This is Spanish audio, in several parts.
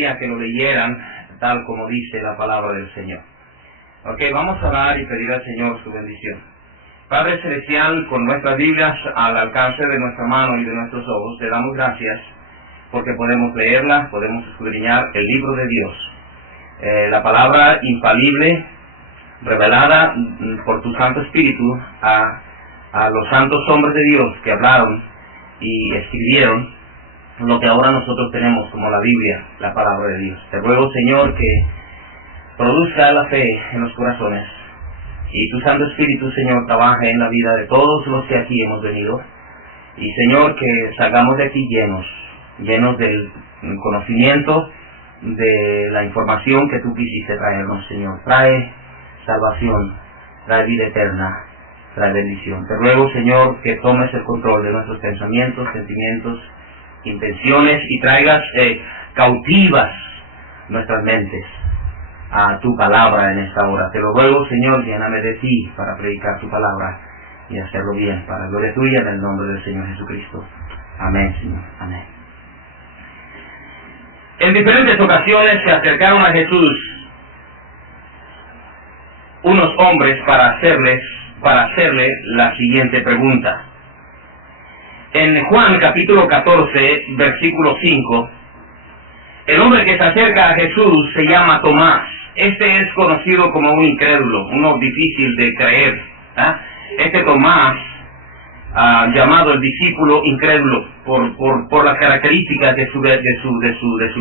gustaría que lo leyeran tal como dice la palabra del Señor. Ok, vamos a orar y pedir al Señor su bendición. Padre Celestial, con nuestras Biblias al alcance de nuestra mano y de nuestros ojos, te damos gracias porque podemos leerla, podemos escudriñar el libro de Dios. La palabra infalible, revelada por tu Santo Espíritu a los santos hombres de Dios que hablaron y escribieron lo que ahora nosotros tenemos como la Biblia, la palabra de Dios. Te ruego, Señor, que produzca la fe en los corazones y tu Santo Espíritu, Señor, trabaje en la vida de todos los que aquí hemos venido. Y, Señor, que salgamos de aquí llenos del conocimiento de la información que tú quisiste traernos, Señor. Trae salvación, trae vida eterna, trae bendición. Te ruego, Señor, que tomes el control de nuestros pensamientos, sentimientos, intenciones y traigas cautivas nuestras mentes a tu palabra en esta hora. Te lo ruego, Señor, lléname de ti para predicar tu palabra y hacerlo bien, para gloria tuya, en el nombre del Señor Jesucristo. Amén, Señor. Amén. En diferentes ocasiones se acercaron a Jesús unos hombres para hacerle la siguiente pregunta. En Juan capítulo 14, versículo 5, el hombre que se acerca a Jesús se llama Tomás. Este es conocido como un incrédulo, uno difícil de creer. Este Tomás, llamado el discípulo incrédulo por las características de su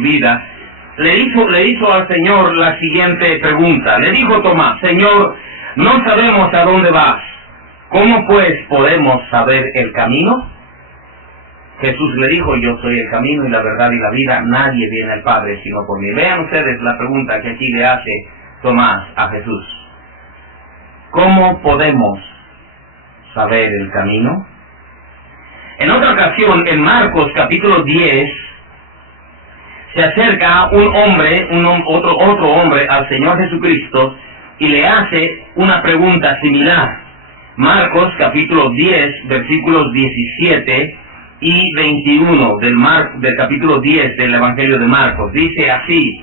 vida, le hizo al Señor la siguiente pregunta. Le dijo Tomás: Señor, no sabemos a dónde vas, ¿cómo pues podemos saber el camino? Jesús le dijo: yo soy el camino y la verdad y la vida, nadie viene al Padre sino por mí. Vean ustedes la pregunta que aquí le hace Tomás a Jesús. ¿Cómo podemos saber el camino? En otra ocasión, en Marcos capítulo 10, se acerca un hombre, otro hombre al Señor Jesucristo y le hace una pregunta similar. Marcos capítulo 10, versículos 17 y 21 del capítulo 10 del Evangelio de Marcos. Dice así: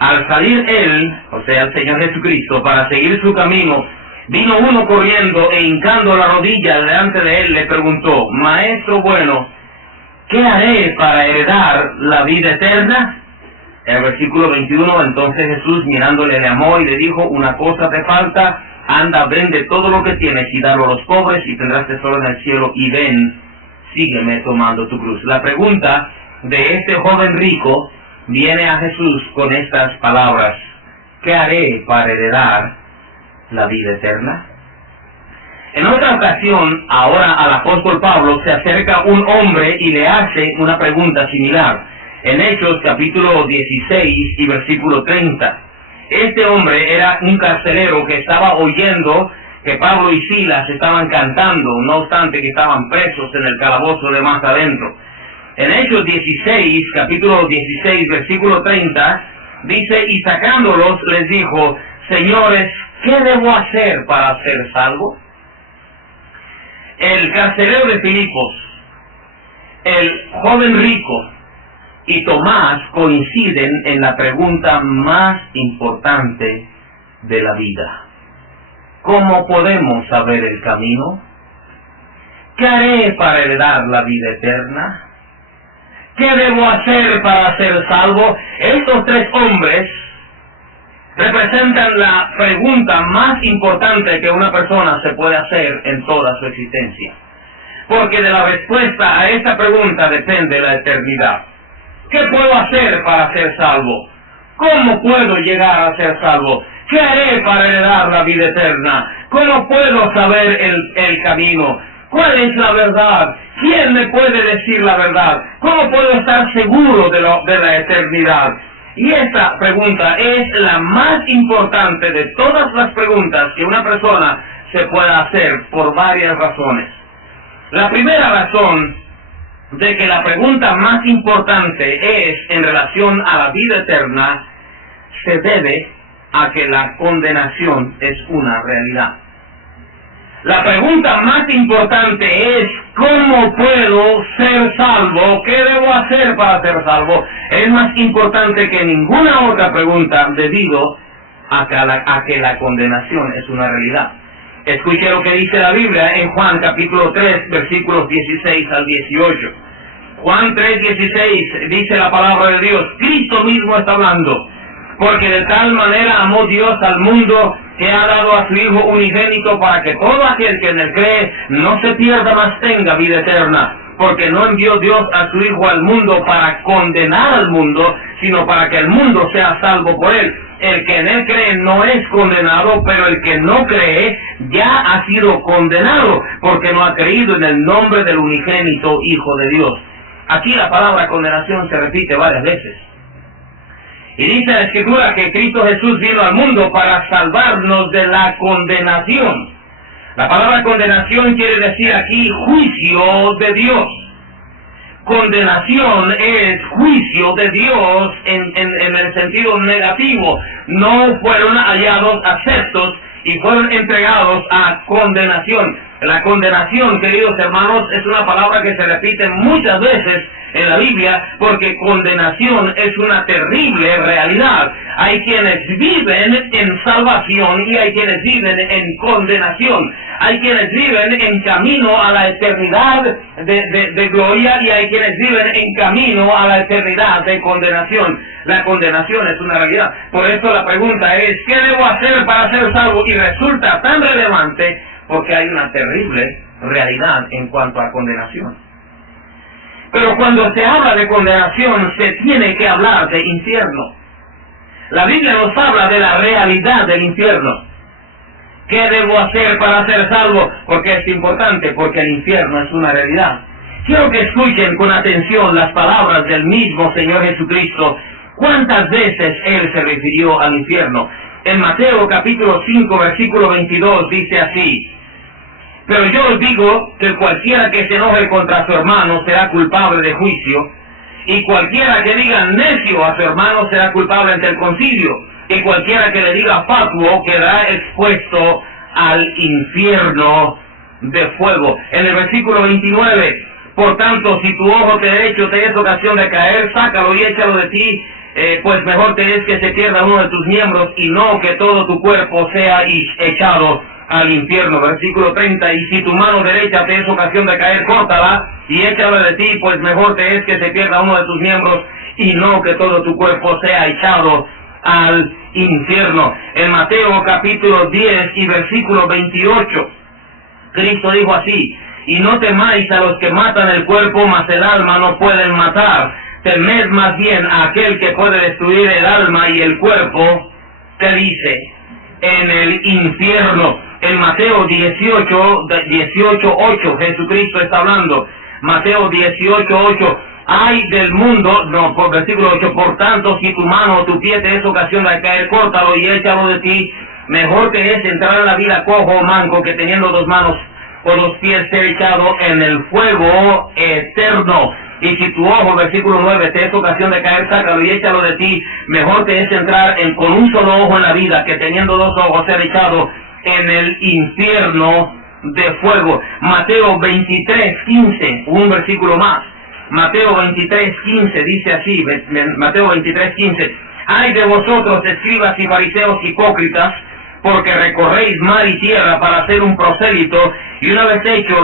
al salir él, o sea el Señor Jesucristo, para seguir su camino, vino uno corriendo e hincando la rodilla delante de él le preguntó: Maestro bueno, ¿qué haré para heredar la vida eterna? En el versículo 21, entonces Jesús mirándole le amó y le dijo: una cosa te falta, anda, vende todo lo que tienes y dalo a los pobres y tendrás tesoro en el cielo, y ven, sígueme tomando tu cruz. La pregunta de este joven rico viene a Jesús con estas palabras: ¿qué haré para heredar la vida eterna? En otra ocasión, ahora al apóstol Pablo se acerca un hombre y le hace una pregunta similar. En Hechos capítulo 16 y versículo 30. Este hombre era un carcelero que estaba oyendo que Pablo y Silas estaban cantando, no obstante que estaban presos en el calabozo de más adentro. En Hechos 16, capítulo 16, versículo 30, dice: y sacándolos les dijo: Señores, ¿qué debo hacer para ser salvo? El carcelero de Filipos, el joven rico y Tomás coinciden en la pregunta más importante de la vida. ¿Cómo podemos saber el camino? ¿Qué haré para heredar la vida eterna? ¿Qué debo hacer para ser salvo? Estos tres hombres representan la pregunta más importante que una persona se puede hacer en toda su existencia. Porque de la respuesta a esta pregunta depende la eternidad. ¿Qué puedo hacer para ser salvo? ¿Cómo puedo llegar a ser salvo? ¿Qué haré para heredar la vida eterna? ¿Cómo puedo saber el camino? ¿Cuál es la verdad? ¿Quién me puede decir la verdad? ¿Cómo puedo estar seguro de la eternidad? Y esta pregunta es la más importante de todas las preguntas que una persona se pueda hacer por varias razones. La primera razón de que la pregunta más importante es en relación a la vida eterna se debe a que la condenación es una realidad. La pregunta más importante es, ¿cómo puedo ser salvo? ¿Qué debo hacer para ser salvo? Es más importante que ninguna otra pregunta debido a que la condenación es una realidad. Escuche lo que dice la Biblia en Juan capítulo 3, versículos 16 al 18. Juan 3, 16 dice la palabra de Dios, Cristo mismo está hablando, porque de tal manera amó Dios al mundo que ha dado a su Hijo unigénito para que todo aquel que en él cree no se pierda, mas tenga vida eterna. Porque no envió Dios a su Hijo al mundo para condenar al mundo, sino para que el mundo sea salvo por él. El que en él cree no es condenado, pero el que no cree ya ha sido condenado, porque no ha creído en el nombre del unigénito Hijo de Dios. Aquí la palabra condenación se repite varias veces. Y dice la Escritura que Cristo Jesús vino al mundo para salvarnos de la condenación. La palabra condenación quiere decir aquí juicio de Dios. Condenación es juicio de Dios en el sentido negativo. No fueron hallados aceptos y fueron entregados a condenación. La condenación, queridos hermanos, es una palabra que se repite muchas veces en la Biblia, porque condenación es una terrible realidad. Hay quienes viven en salvación y hay quienes viven en condenación. Hay quienes viven en camino a la eternidad de gloria y hay quienes viven en camino a la eternidad de condenación. La condenación es una realidad. Por eso la pregunta es, ¿qué debo hacer para ser salvo? Y resulta tan relevante porque hay una terrible realidad en cuanto a condenación. Pero cuando se habla de condenación, se tiene que hablar de infierno. La Biblia nos habla de la realidad del infierno. ¿Qué debo hacer para ser salvo? Porque es importante, porque el infierno es una realidad. Quiero que escuchen con atención las palabras del mismo Señor Jesucristo. ¿Cuántas veces Él se refirió al infierno? En Mateo capítulo 5, versículo 22 dice así: pero yo os digo que cualquiera que se enoje contra su hermano será culpable de juicio, y cualquiera que diga necio a su hermano será culpable ante el concilio, y cualquiera que le diga fatuo quedará expuesto al infierno de fuego. En el versículo 29, por tanto, si tu ojo derecho te es ocasión de caer, sácalo y échalo de ti, pues mejor te es que se pierda uno de tus miembros, y no que todo tu cuerpo sea echado al infierno. Versículo 30, y si tu mano derecha te es ocasión de caer, córtala y échala de ti, pues mejor te es que se pierda uno de tus miembros y no que todo tu cuerpo sea echado al infierno. En Mateo capítulo 10 y versículo 28, Cristo dijo así: y no temáis a los que matan el cuerpo, mas el alma no pueden matar. Temed más bien a aquel que puede destruir el alma y el cuerpo, te dice, en el infierno. En Mateo 18:8, Jesucristo está hablando. Mateo 18:8, ay del mundo, no, por versículo 8, por tanto, si tu mano o tu pie te es ocasión de caer, córtalo y échalo de ti. Mejor te es entrar en la vida cojo o manco que teniendo dos manos o dos pies ser echado en el fuego eterno. Y si tu ojo, versículo 9, te es ocasión de caer, sácalo y échalo de ti. Mejor te es entrar con un solo ojo en la vida que teniendo dos ojos ser echado en el infierno de fuego. Mateo 23:15, un versículo más. Mateo 23:15 dice así, Mateo 23:15, ay de vosotros, escribas y fariseos hipócritas, porque recorréis mar y tierra para hacer un prosélito, y una vez hecho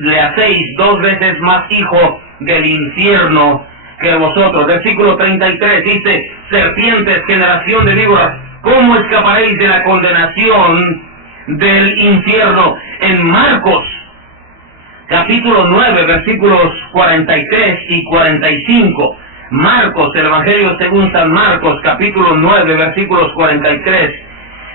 le hacéis dos veces más hijo del infierno que vosotros. Versículo 33 dice: serpientes, generación de víboras, ¿cómo escaparéis de la condenación del infierno? En Marcos capítulo 9, versículos 43 y 45. Marcos, el Evangelio según San Marcos, capítulo 9, versículos 43.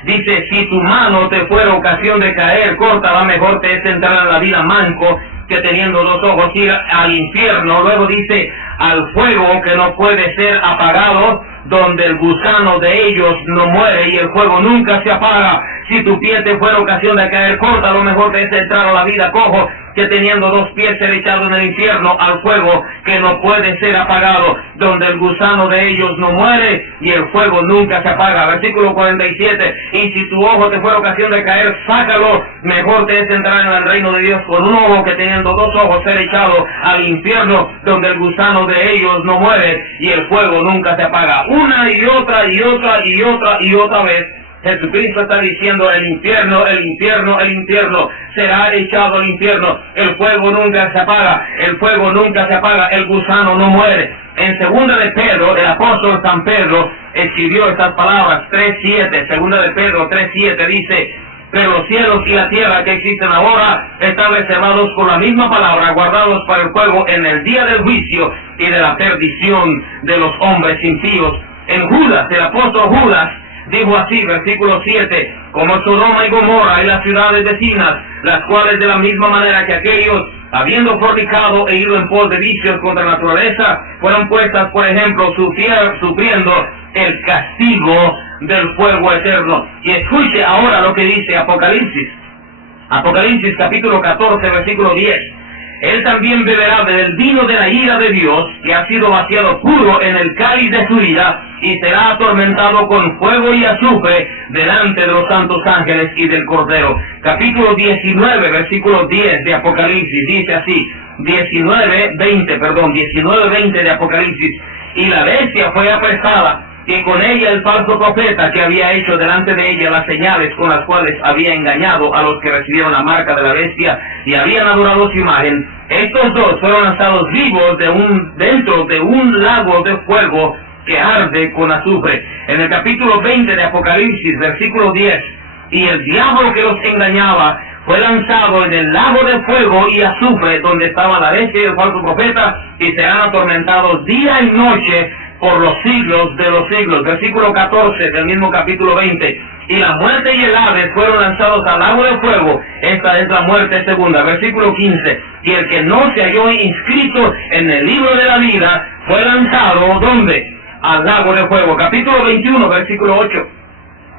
Dice: si tu mano te fuera ocasión de caer, córtala, mejor te es entrar en la vida manco que teniendo dos ojos ir al infierno. Luego dice: al fuego que no puede ser apagado, donde el gusano de ellos no muere y el fuego nunca se apaga. Si tu pie te fuera ocasión de caer, corta, lo mejor te es entrar a la vida cojo, que teniendo 2 pies ser echado en el infierno al fuego que no puede ser apagado, donde el gusano de ellos no muere y el fuego nunca se apaga. Versículo 47, y si tu ojo te fuera ocasión de caer, sácalo, mejor te es entrar en el reino de Dios con un ojo que teniendo 2 ojos ser echado al infierno, donde el gusano de ellos no muere y el fuego nunca se apaga. Una y otra y otra y otra y otra vez Jesucristo está diciendo: el infierno, el infierno, el infierno será echado al infierno. El fuego nunca se apaga, el fuego nunca se apaga, el gusano no muere. En segunda de Pedro, el apóstol San Pedro escribió estas palabras, 3:7, segunda de Pedro 3:7 dice: pero los cielos y la tierra que existen ahora están reservados por la misma palabra, guardados para el fuego en el día del juicio y de la perdición de los hombres impíos. En Judas, el apóstol Judas dijo así, versículo 7, como Sodoma y Gomorra y las ciudades vecinas, las cuales de la misma manera que aquellos, habiendo fornicado e ido en pos de vicios contra la naturaleza, fueron puestas, por ejemplo, sufriendo el castigo del fuego eterno. Y escuche ahora lo que dice Apocalipsis. Apocalipsis capítulo 14, versículo 10. Él también beberá del vino de la ira de Dios, que ha sido vaciado puro en el cáliz de su ira, y será atormentado con fuego y azufre delante de los santos ángeles y del Cordero. Capítulo 19, versículo 10 de Apocalipsis, dice así, 19:20 de Apocalipsis. Y la bestia fue apresada, y con ella el falso profeta, que había hecho delante de ella las señales con las cuales había engañado a los que recibieron la marca de la bestia y habían adorado su imagen. Estos dos fueron lanzados vivos dentro de un lago de fuego que arde con azufre. En el capítulo 20 de Apocalipsis, versículo 10, y el diablo que los engañaba fue lanzado en el lago de fuego y azufre, donde estaba la bestia y el falso profeta, y serán atormentados día y noche por los siglos de los siglos. Versículo 14 del mismo capítulo 20. Y la muerte y el Hades fueron lanzados al lago de fuego. Esta es la muerte segunda. Versículo 15. Y el que no se halló inscrito en el libro de la vida fue lanzado, ¿dónde? Al lago de fuego. Capítulo 21, versículo 8.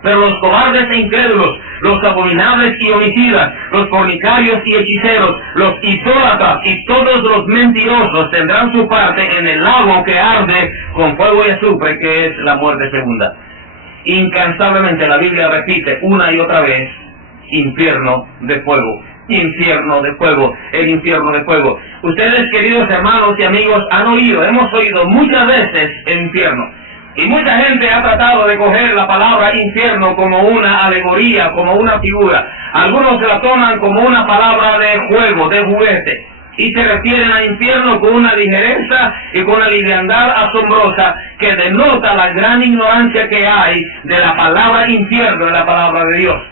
Pero los cobardes e incrédulos, los abominables y homicidas, los fornicarios y hechiceros, los idólatras y todos los mentirosos tendrán su parte en el lago que arde con fuego y azufre, que es la muerte segunda. Incansablemente la Biblia repite una y otra vez: infierno de fuego, infierno de fuego, el infierno de fuego. Ustedes, queridos hermanos y amigos, hemos oído muchas veces el infierno. Y mucha gente ha tratado de coger la palabra infierno como una alegoría, como una figura. Algunos se la toman como una palabra de juego, de juguete, y se refieren al infierno con una ligereza y con una liviandad asombrosa que denota la gran ignorancia que hay de la palabra infierno en la palabra de Dios.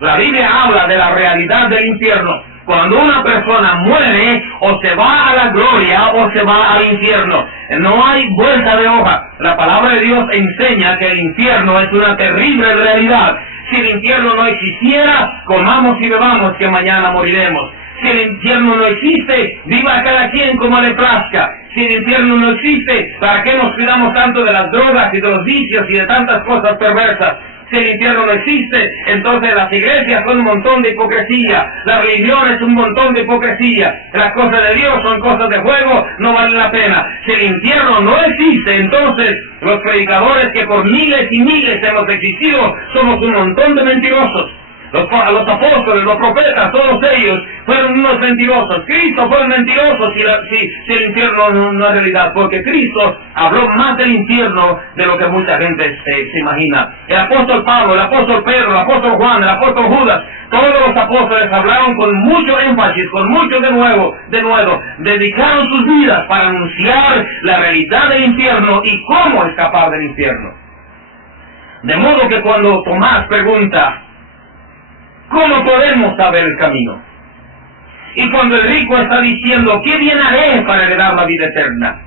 La Biblia habla de la realidad del infierno. Cuando una persona muere, o se va a la gloria o se va al infierno. No hay vuelta de hoja. La palabra de Dios enseña que el infierno es una terrible realidad. Si el infierno no existiera, comamos y bebamos, que mañana moriremos. Si el infierno no existe, viva cada quien como le plazca. Si el infierno no existe, ¿para qué nos cuidamos tanto de las drogas y de los vicios y de tantas cosas perversas? Si el infierno no existe, entonces las iglesias son un montón de hipocresía, la religión es un montón de hipocresía, las cosas de Dios son cosas de juego, no valen la pena. Si el infierno no existe, entonces los predicadores que por miles y miles hemos existido somos un montón de mentirosos. Los apóstoles, los profetas, todos ellos fueron unos mentirosos. Cristo fue un mentiroso si el infierno no es realidad, porque Cristo habló más del infierno de lo que mucha gente se imagina. El apóstol Pablo, el apóstol Pedro, el apóstol Juan, el apóstol Judas, todos los apóstoles hablaron con mucho énfasis, con mucho de nuevo, dedicaron sus vidas para anunciar la realidad del infierno y cómo escapar del infierno. De modo que cuando Tomás pregunta: ¿cómo podemos saber el camino? Y cuando el rico está diciendo: ¿qué bien haré para heredar la vida eterna?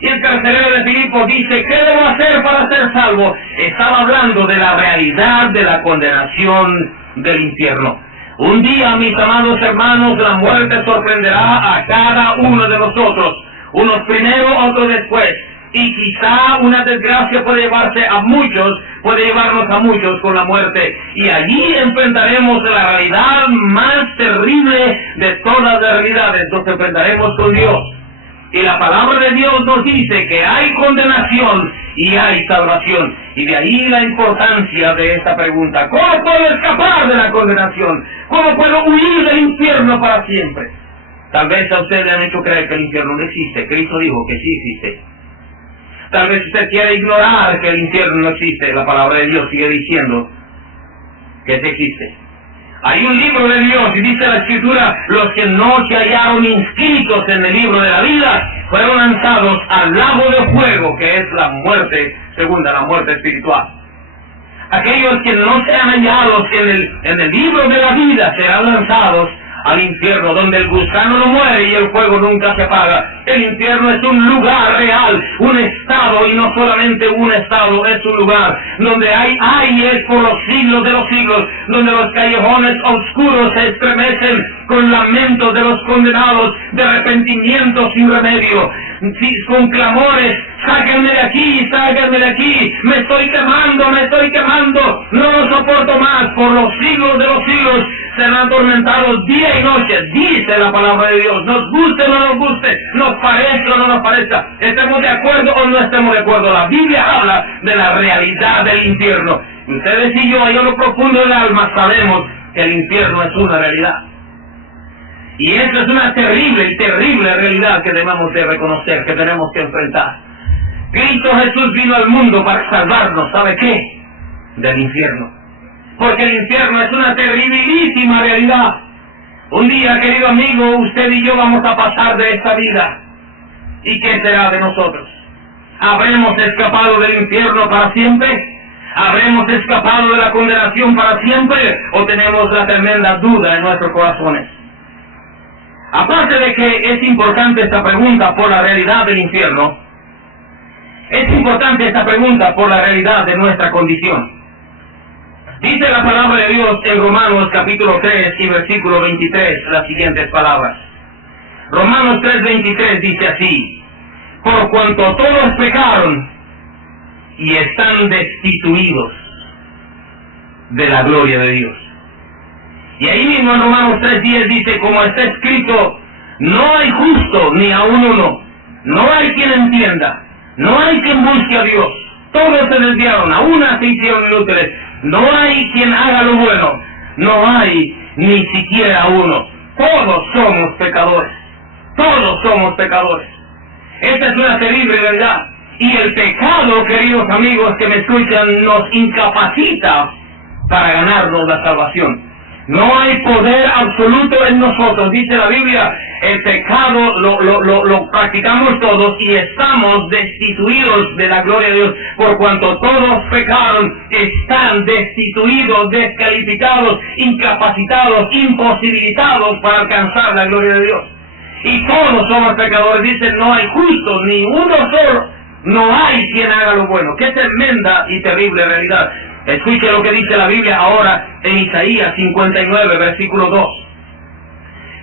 Y el carcelero de Filipo dice: ¿qué debo hacer para ser salvo? Estaba hablando de la realidad de la condenación del infierno. Un día, mis amados hermanos, la muerte sorprenderá a cada uno de nosotros, unos primero, otros después. Y quizá una desgracia puede llevarnos a muchos con la muerte. Y allí enfrentaremos la realidad más terrible de todas las realidades. Nos enfrentaremos con Dios. Y la palabra de Dios nos dice que hay condenación y hay salvación. Y de ahí la importancia de esta pregunta. ¿Cómo puedo escapar de la condenación? ¿Cómo puedo huir del infierno para siempre? Tal vez a usted le han hecho creer que el infierno no existe. Cristo dijo que sí existe. Tal vez usted quiera ignorar que el infierno no existe. La palabra de Dios sigue diciendo que sí existe. Hay un libro de Dios y dice la Escritura, los que no se hallaron inscritos en el libro de la vida fueron lanzados al lago de fuego, que es la muerte segunda, la muerte espiritual. Aquellos que no sean hallados en el libro de la vida serán lanzados al infierno, donde el gusano no muere y el fuego nunca se apaga. El infierno es un lugar real, un estado, y no solamente un estado, es un lugar donde hay es por los siglos de los siglos, donde los callejones oscuros se estremecen con lamentos de los condenados, de arrepentimiento sin remedio, con clamores: sáquenme de aquí, me estoy quemando, no lo soporto más. Por los siglos de los siglos serán atormentados día y noche, dice la palabra de Dios. Nos guste o no nos guste, nos parezca o no nos parezca, estemos de acuerdo o no estemos de acuerdo, la Biblia habla de la realidad del infierno. Ustedes y yo, allá en lo profundo del alma, sabemos que el infierno es una realidad. Y esa es una terrible realidad que debemos de reconocer, que tenemos que enfrentar. Cristo Jesús vino al mundo para salvarnos, ¿sabe qué? Del infierno. Porque el infierno es una terribilísima realidad. Un día, querido amigo, usted y yo vamos a pasar de esta vida. ¿Y qué será de nosotros? ¿Habremos escapado del infierno para siempre? ¿Habremos escapado de la condenación para siempre? ¿O tenemos la tremenda duda en nuestros corazones? Aparte de que es importante esta pregunta por la realidad del infierno, es importante esta pregunta por la realidad de nuestra condición. Dice la palabra de Dios en Romanos capítulo 3 y versículo 23 las siguientes palabras. Romanos 3:23 dice así: por cuanto todos pecaron y están destituidos de la gloria de Dios. Y ahí mismo en Romanos 3:10 dice, como está escrito, no hay justo ni aun uno, no hay quien entienda, no hay quien busque a Dios, todos se desviaron, a una se hicieron inútiles, no hay quien haga lo bueno, no hay ni siquiera uno, todos somos pecadores, todos somos pecadores. Esta es una terrible realidad, y el pecado, queridos amigos que me escuchan, nos incapacita para ganarnos la salvación. No hay poder absoluto en nosotros, dice la Biblia. El pecado lo practicamos todos y estamos destituidos de la gloria de Dios. Por cuanto todos pecaron, están destituidos, descalificados, incapacitados, imposibilitados para alcanzar la gloria de Dios. Y todos somos pecadores, dice, no hay justo, ni uno solo, no hay quien haga lo bueno. Qué tremenda y terrible realidad. Escuche lo que dice la Biblia ahora en Isaías 59, versículo 2.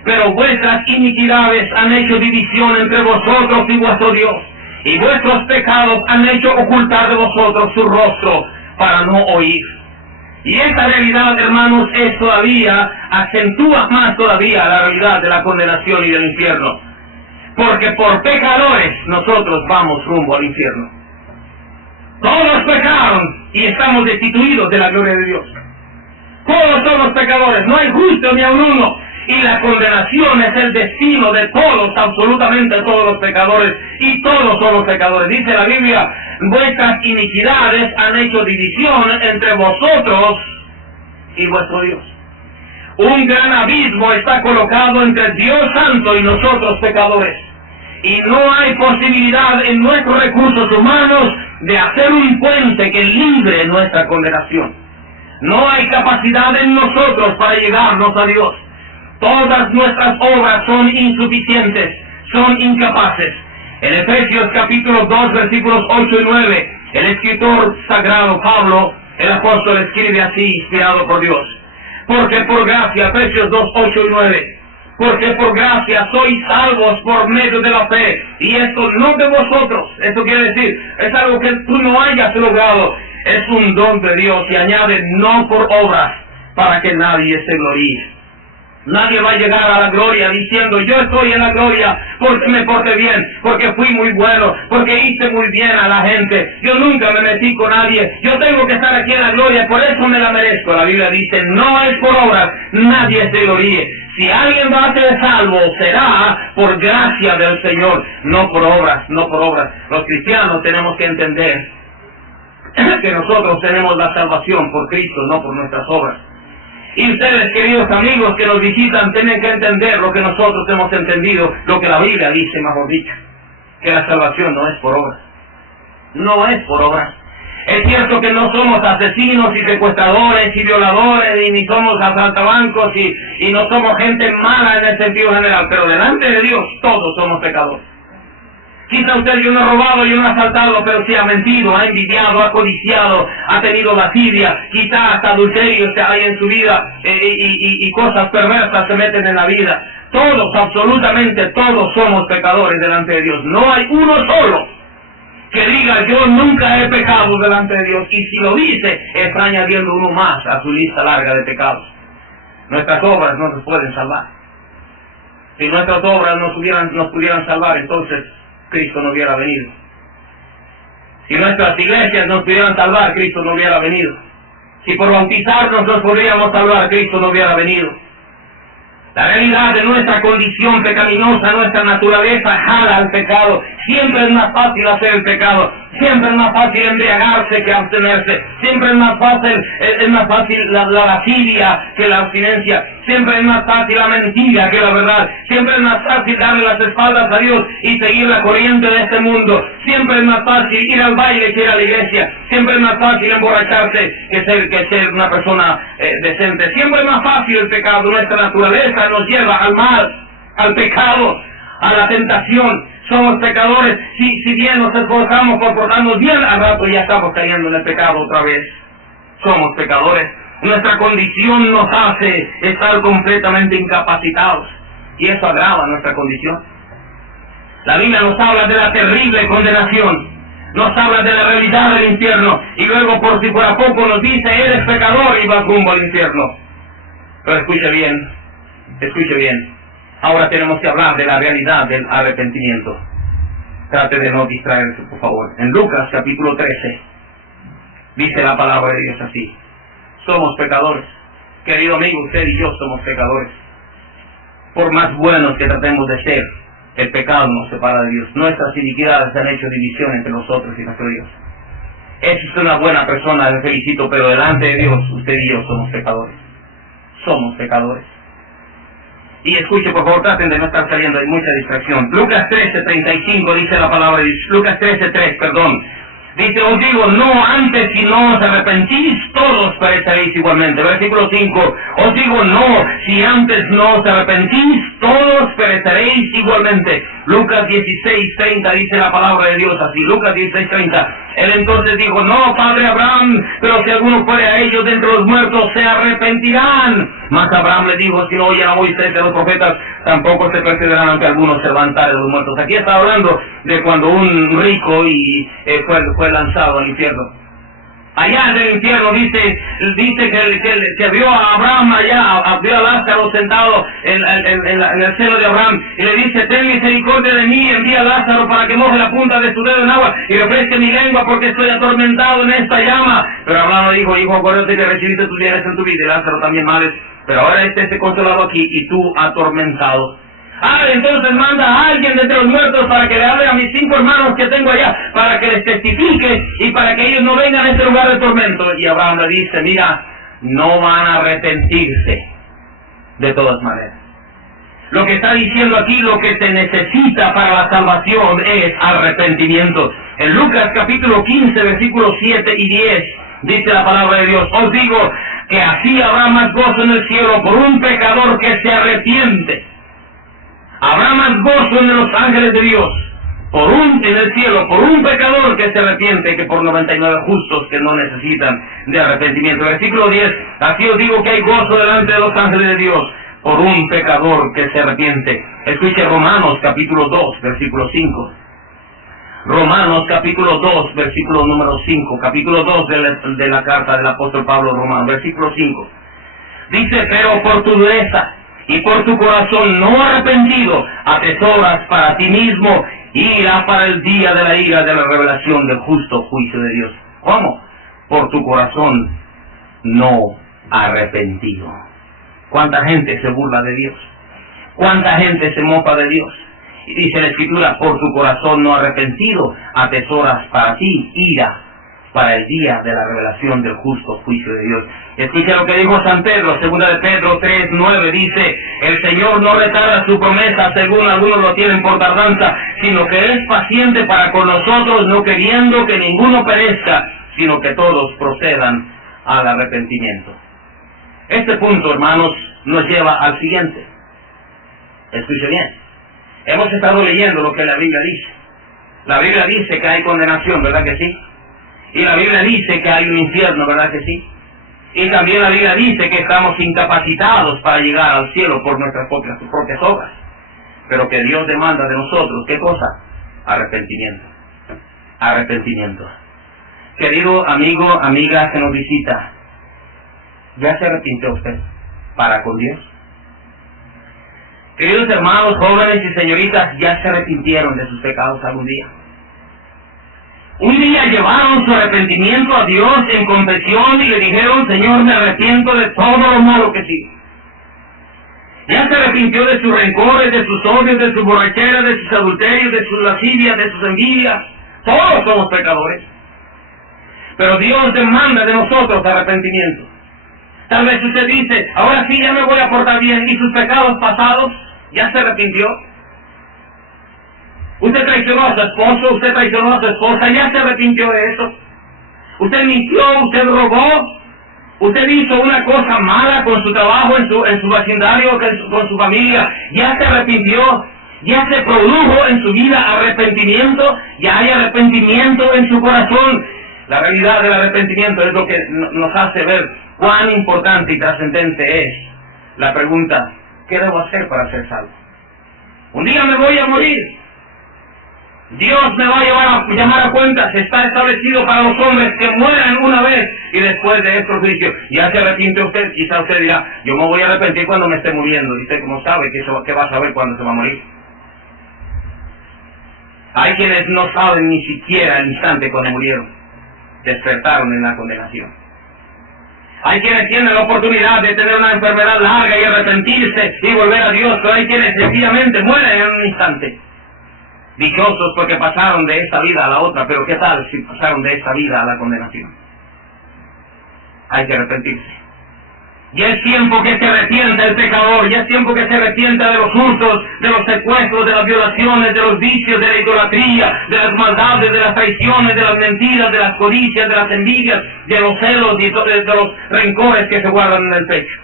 Pero vuestras iniquidades han hecho división entre vosotros y vuestro Dios, y vuestros pecados han hecho ocultar de vosotros su rostro para no oír. Y esta realidad, hermanos, es todavía, acentúa más todavía la realidad de la condenación y del infierno. Porque por pecadores nosotros vamos rumbo al infierno. Todos pecaron y estamos destituidos de la gloria de Dios. Todos somos pecadores, no hay justo ni a uno. Y la condenación es el destino de todos, absolutamente todos los pecadores. Y todos somos pecadores. Dice la Biblia, vuestras iniquidades han hecho división entre vosotros y vuestro Dios. Un gran abismo está colocado entre Dios Santo y nosotros pecadores. Y no hay posibilidad en nuestros recursos humanos de hacer un puente que libre nuestra condenación. No hay capacidad en nosotros para llegarnos a Dios. Todas nuestras obras son insuficientes, son incapaces. En Efesios capítulo 2, versículos 8 y 9, el escritor sagrado Pablo, el apóstol, escribe así, inspirado por Dios. Porque por gracia, Efesios 2, 8 y 9, porque por gracia sois salvos por medio de la fe, y esto no de vosotros. Esto quiere decir, es algo que tú no hayas logrado, es un don de Dios, y añade, no por obras, para que nadie se gloríe. Nadie va a llegar a la gloria diciendo, yo estoy en la gloria porque me porté bien, porque fui muy bueno, porque hice muy bien a la gente. Yo nunca me metí con nadie. Yo tengo que estar aquí en la gloria, por eso me la merezco. La Biblia dice, no es por obras, nadie se gloríe. Si alguien va a ser salvo, será por gracia del Señor, no por obras, no por obras. Los cristianos tenemos que entender que nosotros tenemos la salvación por Cristo, no por nuestras obras. Y ustedes, queridos amigos que nos visitan, tienen que entender lo que nosotros hemos entendido, lo que la Biblia dice, mejor dicho, que la salvación no es por obras. No es por obras. Es cierto que no somos asesinos y secuestradores y violadores, y ni somos asaltabancos y no somos gente mala en el sentido general, pero delante de Dios todos somos pecadores. Quizá usted yo no ha robado, yo no ha asaltado, pero sí ha mentido, ha envidiado, ha codiciado, ha tenido lascivia, quizá hasta adulterio hay en su vida y cosas perversas se meten en la vida. Todos, absolutamente todos somos pecadores delante de Dios. No hay uno solo que diga yo nunca he pecado delante de Dios, y si lo dice está añadiendo uno más a su lista larga de pecados. Nuestras obras no nos pueden salvar. Si nuestras obras nos pudieran salvar, entonces Cristo no hubiera venido. Si nuestras iglesias nos pudieran salvar, Cristo no hubiera venido. Si por bautizarnos nos podríamos salvar, Cristo no hubiera venido. La realidad de nuestra condición pecaminosa, nuestra naturaleza jala al pecado. Siempre es más fácil hacer el pecado. Siempre es más fácil embriagarse que abstenerse. Siempre es más fácil la lascivia que la abstinencia. Siempre es más fácil la mentira que la verdad. Siempre es más fácil darle las espaldas a Dios y seguir la corriente de este mundo. Siempre es más fácil ir al baile que ir a la iglesia. Siempre es más fácil emborracharse que ser una persona decente. Siempre es más fácil el pecado. Nuestra naturaleza nos lleva al mal, al pecado, a la tentación. Somos pecadores. Si bien nos esforzamos por portarnos bien, al rato ya estamos cayendo en el pecado otra vez. Somos pecadores. Nuestra condición nos hace estar completamente incapacitados, y eso agrava nuestra condición. La Biblia nos habla de la terrible condenación, nos habla de la realidad del infierno, y luego por si fuera poco nos dice, eres pecador y vas rumbo al infierno. Pero escuche bien, ahora tenemos que hablar de la realidad del arrepentimiento. Trate de no distraerse, por favor. En Lucas capítulo 13, dice la palabra de Dios así: somos pecadores. Querido amigo, usted y yo somos pecadores. Por más buenos que tratemos de ser, el pecado nos separa de Dios. Nuestras iniquidades han hecho división entre nosotros y nuestro Dios. Es usted una buena persona, le felicito, pero delante de Dios, usted y yo somos pecadores. Somos pecadores. Y escuche, por favor, traten de no estar saliendo, hay mucha distracción. Lucas 13:35 dice la palabra de Dios. Lucas 13:3, perdón. Dice, os digo, no, antes si no os arrepentís, todos pereceréis igualmente. Versículo 5, os digo, no, si antes no os arrepentís, todos pereceréis igualmente. Lucas 16:30 dice la palabra de Dios así. Lucas 16:30. Él entonces dijo, no, padre Abraham, pero si alguno fuere a ellos de entre los muertos, se arrepentirán. Mas Abraham le dijo, si no oyen a Moisés y a los profetas, tampoco se perseverarán aunque algunos se levantaren de los muertos. Aquí está hablando de cuando un rico fue lanzado al infierno. Allá en el infierno dice que vio a Abraham allá, vio a Lázaro sentado en el seno de Abraham, y le dice, ten misericordia de mí, envía a Lázaro para que moje la punta de su dedo en agua y refresque mi lengua porque estoy atormentado en esta llama. Pero Abraham le dijo, hijo, acuérdate que recibiste tus bienes en tu vida y Lázaro también males, pero ahora esté consolado aquí y tú atormentado. Entonces manda a alguien de entre los muertos para que le hable a mis 5 hermanos que tengo allá, para que les testifique y para que ellos no vengan a este lugar de tormento. Y Abraham le dice, mira, no van a arrepentirse de todas maneras. Lo que está diciendo aquí, lo que se necesita para la salvación es arrepentimiento. En Lucas capítulo 15, versículos 7 y 10, dice la palabra de Dios, os digo que así habrá más gozo en el cielo por un pecador que se arrepiente. Habrá más gozo en los ángeles de Dios en el cielo por un pecador que se arrepiente que por 99 justos que no necesitan de arrepentimiento. Versículo 10, así os digo que hay gozo delante de los ángeles de Dios por un pecador que se arrepiente. Escuche Romanos capítulo 2, versículo 5. Romanos capítulo 2, versículo número 5. Capítulo 2 de la carta del apóstol Pablo a Romanos, versículo 5. Dice, pero por tu dureza y por tu corazón no arrepentido, atesoras para ti mismo ira para el día de la ira de la revelación del justo juicio de Dios. ¿Cómo? Por tu corazón no arrepentido. ¿Cuánta gente se burla de Dios? ¿Cuánta gente se mofa de Dios? Y dice la Escritura, por tu corazón no arrepentido, atesoras para ti ira para el día de la revelación del justo juicio de Dios. Escucha lo que dijo San Pedro, 2 de Pedro 3, 9, dice, el Señor no retarda su promesa, según algunos lo tienen por tardanza, sino que es paciente para con nosotros, no queriendo que ninguno perezca, sino que todos procedan al arrepentimiento. Este punto, hermanos, nos lleva al siguiente. Escuche bien. Hemos estado leyendo lo que la Biblia dice. La Biblia dice que hay condenación, ¿verdad que sí? Y la Biblia dice que hay un infierno, ¿verdad que sí? Y también la Biblia dice que estamos incapacitados para llegar al cielo por nuestras propias obras. Pero que Dios demanda de nosotros, ¿qué cosa? Arrepentimiento. Arrepentimiento. Querido amigo, amiga que nos visita, ¿ya se arrepintió usted para con Dios? Queridos hermanos, jóvenes y señoritas, ¿ya se arrepintieron de sus pecados algún día? Un día llevaron su arrepentimiento a Dios en confesión y le dijeron, Señor, me arrepiento de todo lo malo que sí. Ya se arrepintió de sus rencores, de sus odios, de sus borracheras, de sus adulterios, de sus lascivias, de sus envidias. Todos somos pecadores. Pero Dios demanda de nosotros arrepentimiento. Tal vez usted dice, ahora sí ya me voy a portar bien, y sus pecados pasados, ¿ya se arrepintió? Usted traicionó a su esposo, usted traicionó a su esposa, ¿ya se arrepintió de eso? Usted mintió, usted robó, usted hizo una cosa mala con su trabajo, en su vecindario, con su familia, ¿ya se arrepintió? ¿Ya se produjo en su vida arrepentimiento? ¿Ya hay arrepentimiento en su corazón? La realidad del arrepentimiento es lo que nos hace ver cuán importante y trascendente es la pregunta, ¿qué debo hacer para ser salvo? Un día me voy a morir. Dios me va a llamar a cuentas. Está establecido para los hombres que mueran una vez y después de estos juicios. ¿Ya se arrepiente usted? Quizá usted dirá, yo me voy a arrepentir cuando me esté muriendo. ¿Y usted cómo sabe que va a saber cuándo se va a morir? Hay quienes no saben ni siquiera el instante cuando murieron. Despertaron en la condenación. Hay quienes tienen la oportunidad de tener una enfermedad larga y arrepentirse y volver a Dios, pero hay quienes sencillamente mueren en un instante. Dichosos porque pasaron de esta vida a la otra, pero ¿qué tal si pasaron de esta vida a la condenación? Hay que arrepentirse. Ya es tiempo que se arrepienta el pecador, ya es tiempo que se arrepienta de los hurtos, de los secuestros, de las violaciones, de los vicios, de la idolatría, de las maldades, de las traiciones, de las mentiras, de las codicias, de las envidias, de los celos y de los rencores que se guardan en el pecho.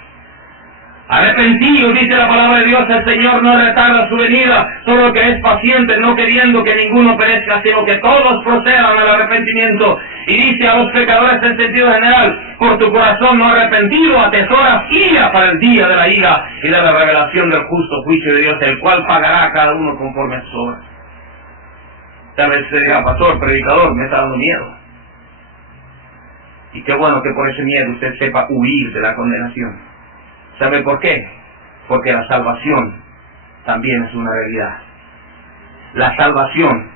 Arrepentido, dice la palabra de Dios, el Señor no retarda su venida, solo que es paciente, no queriendo que ninguno perezca, sino que todos procedan al arrepentimiento. Y dice a los pecadores en sentido general, por tu corazón no arrepentido, atesoras ira para el día de la ira y de la revelación del justo juicio de Dios, el cual pagará a cada uno conforme a sus obras. Tal vez usted diga, pastor, predicador, me está dando miedo. Y qué bueno que por ese miedo usted sepa huir de la condenación. ¿Sabe por qué? Porque la salvación también es una realidad. La salvación,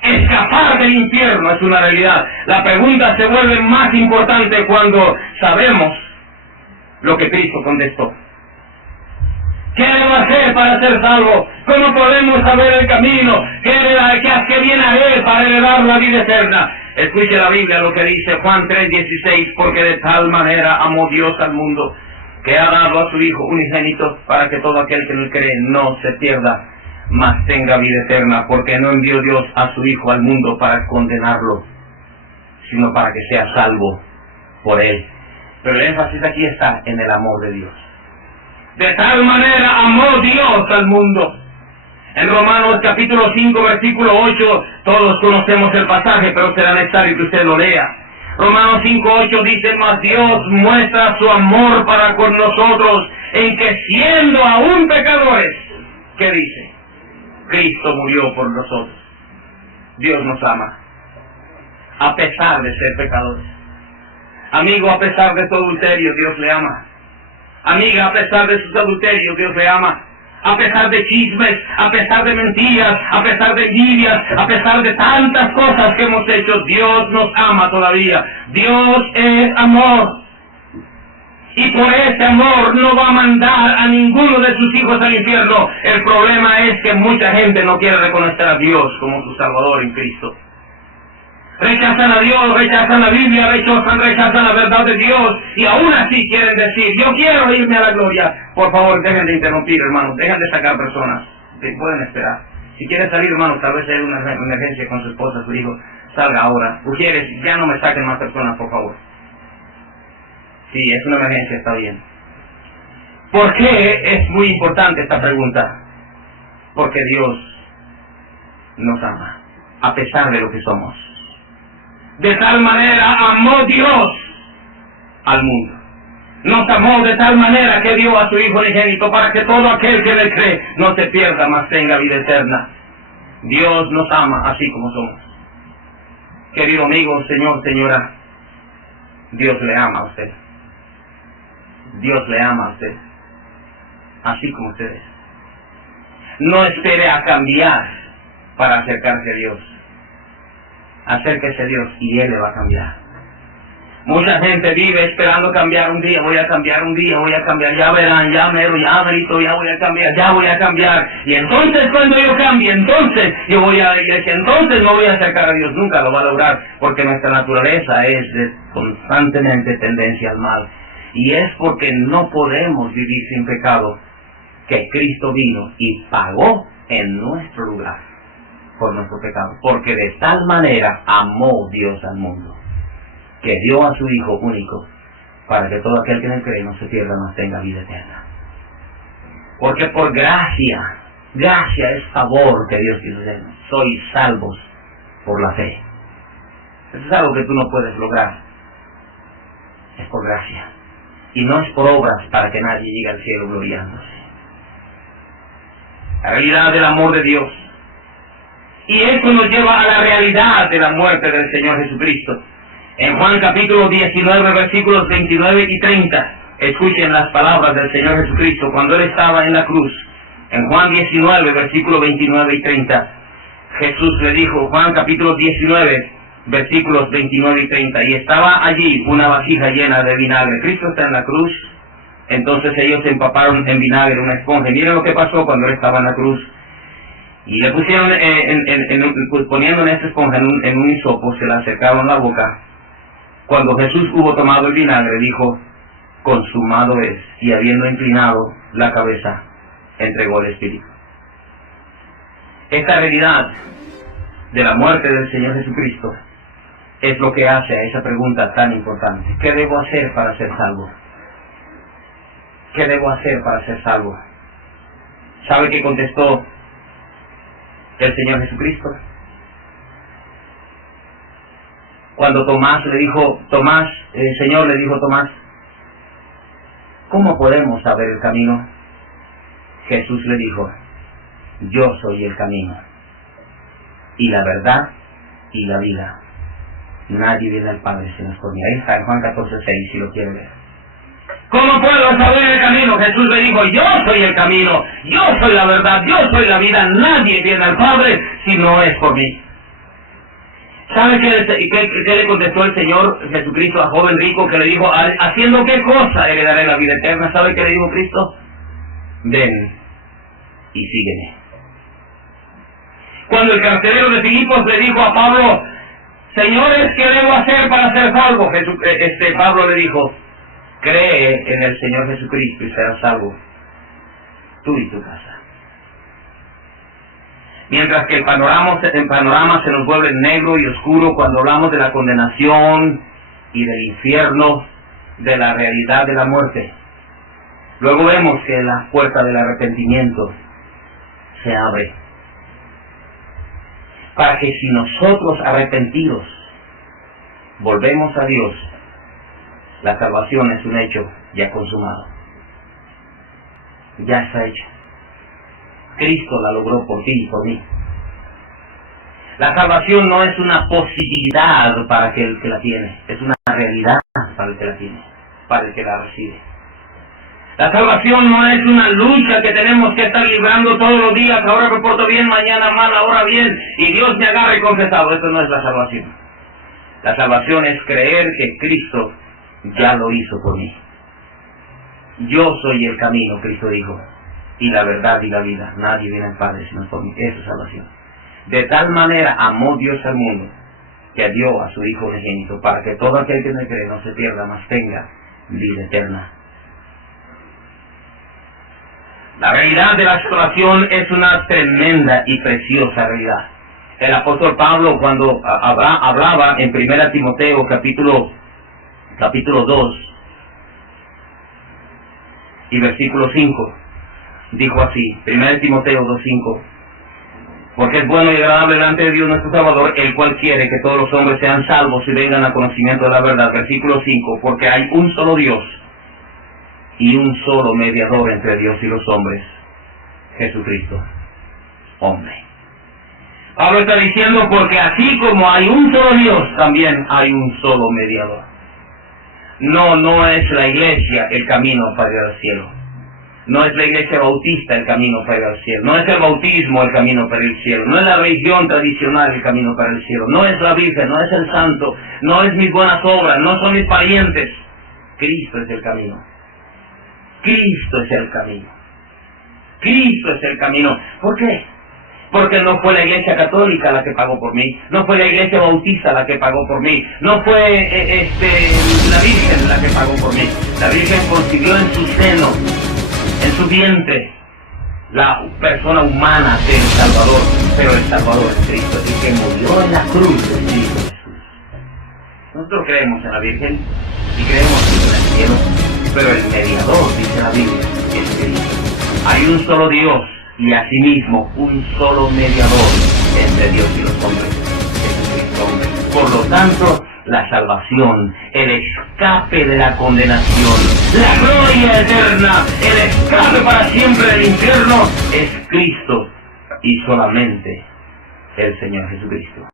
escapar del infierno es una realidad. La pregunta se vuelve más importante cuando sabemos lo que Cristo contestó. ¿Qué debo hacer para ser salvo? ¿Cómo podemos saber el camino? ¿Qué viene a Él para heredar la vida eterna? Escuche la Biblia lo que dice Juan 3:16, porque de tal manera amó Dios al mundo, que ha dado a su Hijo unigénito, para que todo aquel que en él cree no se pierda, mas tenga vida eterna, porque no envió Dios a su Hijo al mundo para condenarlo, sino para que sea salvo por él. Pero el énfasis aquí está en el amor de Dios. De tal manera amó Dios al mundo. En Romanos capítulo 5, versículo 8, todos conocemos el pasaje, pero será necesario que usted lo lea. Romanos 5:8 dice, mas Dios muestra su amor para con nosotros, en que siendo aún pecadores, ¿qué dice? Cristo murió por nosotros. Dios nos ama, a pesar de ser pecadores. Amigo, a pesar de su adulterio, Dios le ama. Amiga, a pesar de sus adulterios, Dios le ama. A pesar de chismes, a pesar de mentiras, a pesar de envidias, a pesar de tantas cosas que hemos hecho, Dios nos ama todavía. Dios es amor. Y por ese amor no va a mandar a ninguno de sus hijos al infierno. El problema es que mucha gente no quiere reconocer a Dios como su Salvador en Cristo. Rechazan a Dios, rechazan la Biblia, rechazan la verdad de Dios, y aún así quieren decir, yo quiero irme a la gloria. Por favor, dejen de interrumpir, hermanos, dejen de sacar personas, pueden esperar. Si quiere salir, hermanos, tal vez hay una emergencia con su esposa, su hijo, salga ahora. Mujeres, ya no me saquen más personas, por favor. Sí, es una emergencia, está bien. ¿Por qué es muy importante esta pregunta? Porque Dios nos ama, a pesar de lo que somos. De tal manera amó Dios al mundo. Nos amó de tal manera que dio a su Hijo unigénito para que todo aquel que le cree no se pierda, mas tenga vida eterna. Dios nos ama así como somos. Querido amigo, señor, señora, Dios le ama a usted. Dios le ama a usted, así como usted es. No espere a cambiar para acercarse a Dios. Acérquese a Dios y Él le va a cambiar. Mucha gente vive esperando cambiar un día, voy a cambiar un día, voy a cambiar, ya verán, ya mero, ya verito, ya voy a cambiar. Y entonces cuando yo cambie, entonces yo voy a la iglesia, entonces me voy a acercar a Dios. Nunca lo va a lograr, porque nuestra naturaleza es de constantemente tendencia al mal. Y es porque no podemos vivir sin pecado, que Cristo vino y pagó en nuestro lugar por nuestro pecado. Porque de tal manera amó Dios al mundo, que dio a su Hijo único, para que todo aquel que en él cree no se pierda, mas tenga vida eterna. Porque por gracia es favor que Dios quiso hacernos. Sois salvos por la fe. Eso es algo que tú no puedes lograr. Es por gracia. Y no es por obras para que nadie llegue al cielo gloriándose. La realidad del amor de Dios. Y eso nos lleva a la realidad de la muerte del Señor Jesucristo. En Juan capítulo 19, versículos 29 y 30, escuchen las palabras del Señor Jesucristo cuando Él estaba en la cruz. En Juan 19, versículos 29 y 30, Jesús le dijo, Juan capítulo 19, versículos 29 y 30, y estaba allí una vasija llena de vinagre. Cristo está en la cruz, entonces ellos se empaparon en vinagre, una esponja. Miren lo que pasó cuando Él estaba en la cruz. Y le pusieron, poniendo en esta esponja en un hisopo, se la acercaron la boca. Cuando Jesús hubo tomado el vinagre, dijo, consumado es, y habiendo inclinado la cabeza, entregó el Espíritu. Esta realidad de la muerte del Señor Jesucristo es lo que hace a esa pregunta tan importante. ¿Qué debo hacer para ser salvo? ¿Qué debo hacer para ser salvo? ¿Sabe qué contestó el Señor Jesucristo? Cuando Tomás le dijo, el Señor le dijo a Tomás, ¿cómo podemos saber el camino? Jesús le dijo, yo soy el camino, y la verdad, y la vida. Nadie viene al Padre sino por mí. Ahí está en Juan 14:6, si lo quiere ver. ¿Cómo puedo saber el camino? Jesús le dijo, yo soy el camino, yo soy la verdad, yo soy la vida. Nadie viene al Padre si no es por mí. ¿Sabe qué le contestó el Señor Jesucristo al joven rico que le dijo, haciendo qué cosa heredaré la vida eterna? ¿Sabe qué le dijo Cristo? Ven y sígueme. Cuando el carcelero de Filipos le dijo a Pablo, señores, ¿qué debo hacer para ser salvo? Pablo le dijo, cree en el Señor Jesucristo y serás salvo, tú y tu casa. Mientras que el panorama se nos vuelve negro y oscuro cuando hablamos de la condenación y del infierno, de la realidad de la muerte. Luego vemos que la puerta del arrepentimiento se abre, para que si nosotros arrepentidos volvemos a Dios, la salvación es un hecho ya consumado. ya está hecha. Cristo la logró por ti y por mí. La salvación no es una posibilidad para aquel que la tiene, es una realidad para el que la tiene, para el que la recibe. La salvación no es una lucha que tenemos que estar librando todos los días, ahora me porto bien, mañana mal, ahora bien, y Dios me agarre confesado. Eso no es la salvación. La salvación es creer que Cristo ya lo hizo por mí. Yo soy el camino, Cristo dijo, y la verdad y la vida. Nadie viene al Padre sino por mí. Eso es salvación. De tal manera amó Dios al mundo, que dio a su Hijo unigénito, para que todo aquel que no cree no se pierda, mas tenga vida eterna. La realidad de la salvación es una tremenda y preciosa realidad. El apóstol Pablo, cuando hablaba en 1 Timoteo capítulo 2 y versículo 5, dijo así, 1 Timoteo 2:5, porque es bueno y agradable delante de Dios nuestro Salvador, el cual quiere que todos los hombres sean salvos y vengan al conocimiento de la verdad. Versículo 5, porque hay un solo Dios y un solo mediador entre Dios y los hombres, Jesucristo, hombre. Pablo está diciendo, porque así como hay un solo Dios, también hay un solo mediador. No es la iglesia el camino para ir al cielo. No es la iglesia bautista el camino para ir al cielo. No es el bautismo el camino para ir al cielo. No es la religión tradicional el camino para el cielo. No es la Virgen, no es el santo, no es mis buenas obras, no son mis parientes. Cristo es el camino. Cristo es el camino. Cristo es el camino. ¿Por qué? Porque no fue la iglesia católica la que pagó por mí, no fue la iglesia bautista la que pagó por mí, no fue la Virgen la que pagó por mí. La Virgen concibió en su seno, en su vientre, la persona humana del Salvador, pero el Salvador es Cristo, el que murió en la cruz es Cristo Jesús. Nosotros creemos en la Virgen y creemos en el cielo, pero el mediador, dice la Biblia, es Cristo. Hay un solo Dios y asimismo un solo mediador entre Dios y los hombres, Jesucristo hombre. Por lo tanto, la salvación, el escape de la condenación, la gloria eterna, el escape para siempre del infierno, es Cristo y solamente el Señor Jesucristo.